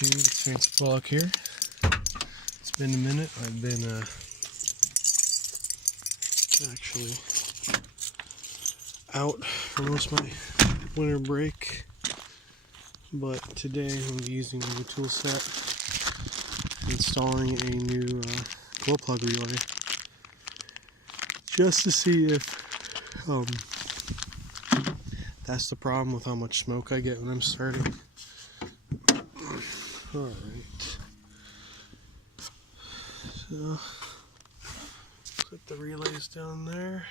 YouTube, it's Fancy Vlog here. It's been a minute. I've been actually out for most of my winter break, but today I'm going to be using a new tool set, installing a new glow plug relay, just to see if that's the problem with how much smoke I get when I'm starting. Alright, so put the relays down there.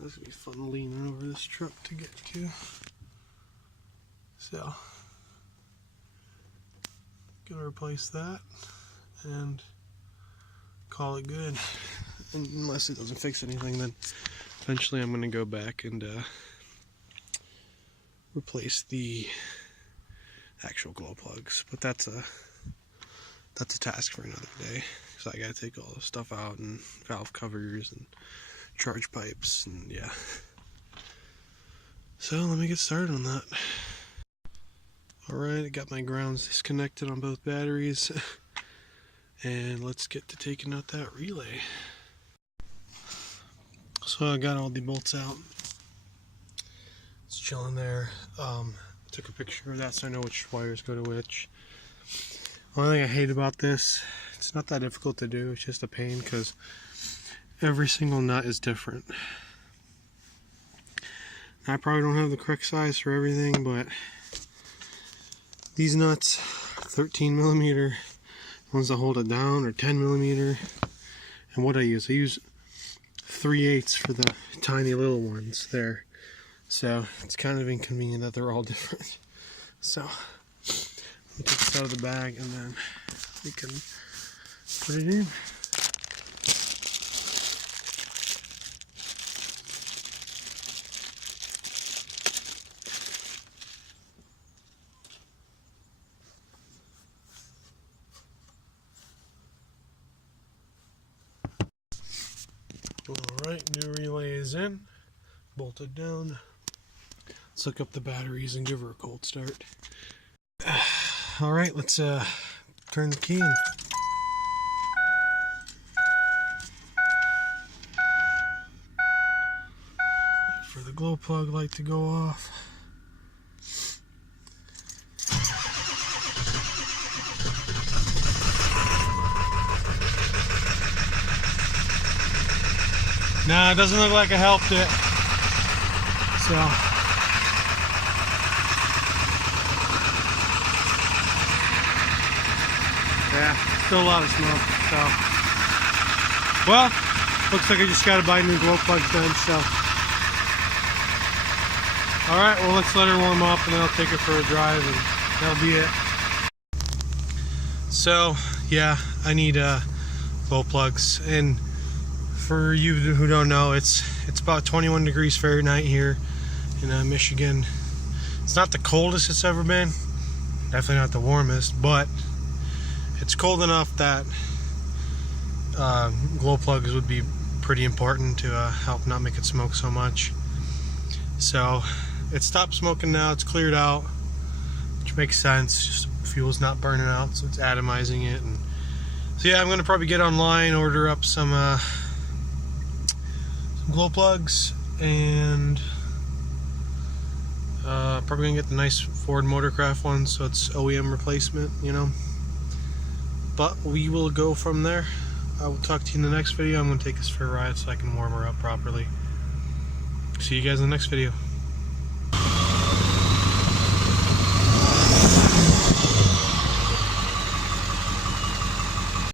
This will be fun leaning over this truck to get to. So, gonna replace that and call it good. And unless it doesn't fix anything, then eventually I'm gonna go back and replace the actual glow plugs. But that's a task for another day, because I gotta take all the stuff out and valve covers and charge pipes and yeah. So let me get started on that. Alright, I got my grounds disconnected on both batteries, and let's get to taking out that relay. So I got all the bolts out. It's chilling there. Took a picture of that so I know which wires go to which. One thing I hate about this, it's not that difficult to do, it's just a pain because every single nut is different. I probably don't have the correct size for everything, but these nuts, 13mm, ones that hold it down, are 10mm. And what I use 3/8 for the tiny little ones there. So it's kind of inconvenient that they're all different. So let me take this out of the bag and then we can put it in. Alright, new relay is in, bolted down. Let's hook up the batteries and give her a cold start. Alright, let's turn the key in. Wait for the glow plug light to go off. Nah, it doesn't look like I helped it. So, yeah, still a lot of smoke. So, well, looks like I just gotta buy new glow plugs then. So, all right, well, let's let her warm up and then I'll take her for a drive and that'll be it. So, yeah, I need glow plugs, and for you who don't know, it's about 21 degrees Fahrenheit here in Michigan. It's not the coldest it's ever been, definitely not the warmest, but it's cold enough that glow plugs would be pretty important to help not make it smoke so much. So it stopped smoking now, it's cleared out, which makes sense, just fuel's not burning out, so it's atomizing it. And so yeah, I'm gonna probably get online, order up some glow plugs, and probably gonna get the nice Ford Motorcraft one, so it's OEM replacement, you know. But we will go from there. I will talk to you in the next video. I'm gonna take this for a ride so I can warm her up properly. See you guys in the next video.